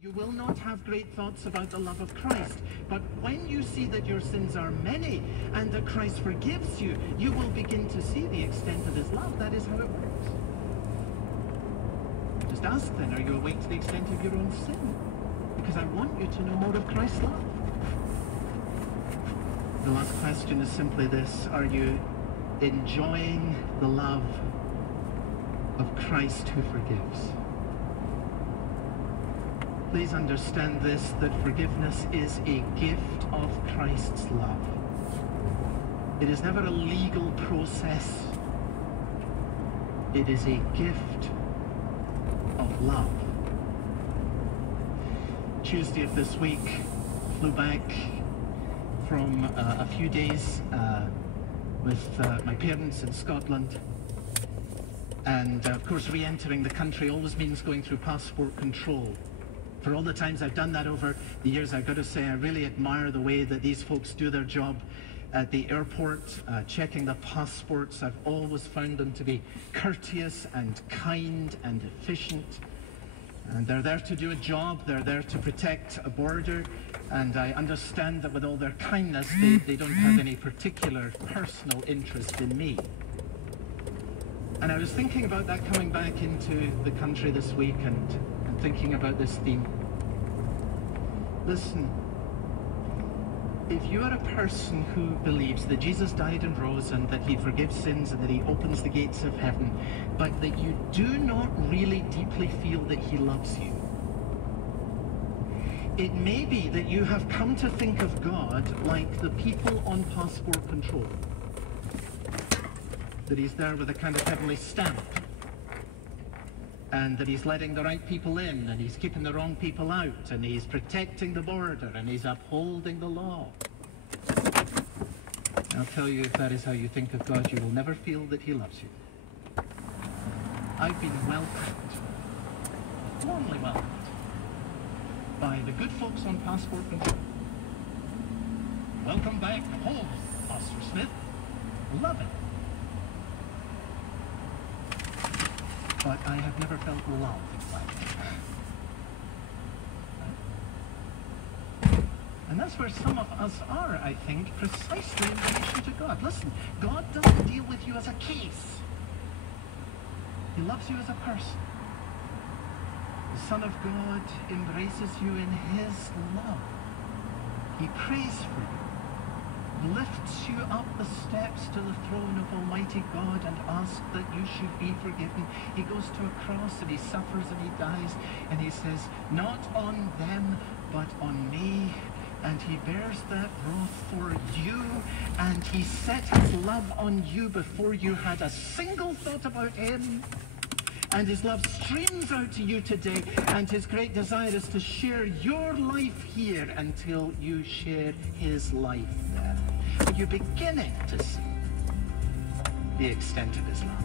You will not have great thoughts about the love of Christ, but when you see that your sins are many and that Christ forgives you, you will begin to see the extent of his love. That is how it works. Just ask then, are you awake to the extent of your own sin? Because I want you to know more of Christ's love. The last question is simply this: are you enjoying the love of Christ who forgives? Please understand this, that forgiveness is a gift of Christ's love. It is never a legal process. It is a gift of love. Tuesday of this week, flew back from a few days with my parents in Scotland. And of course, re-entering the country always means going through passport control. For all the times I've done that over the years, I've got to say I really admire the way that these folks do their job at the airport, checking the passports. I've always found them to be courteous and kind and efficient. And they're there to do a job, they're there to protect a border, and I understand that with all their kindness, they don't have any particular personal interest in me. And I was thinking about that coming back into the country this week and thinking about this theme. Listen, if you are a person who believes that Jesus died and rose and that he forgives sins and that he opens the gates of heaven, but that you do not really deeply feel that he loves you, it may be that you have come to think of God like the people on passport control. That he's there with a kind of heavenly stamp, and that he's letting the right people in, and he's keeping the wrong people out, and he's protecting the border, and he's upholding the law. I'll tell you, if that is how you think of God, you will never feel that he loves you. I've been welcomed, warmly welcomed, by the good folks on passport control. Welcome back home, Pastor Smith. Love it. But I have never felt loved by it. And that's where some of us are, I think, precisely in relation to God. Listen, God doesn't deal with you as a case. He loves you as a person. The Son of God embraces you in his love. He prays for you, lifts you up the steps to the throne of Almighty God and asks that you should be forgiven. He goes to a cross and he suffers and he dies, and he says, not on them, but on me. And he bears that wrath for you, and he set his love on you before you had a single thought about him. And his love streams out to you today, and his great desire is to share your life here until you share his life there. Are you beginning to see the extent of his love?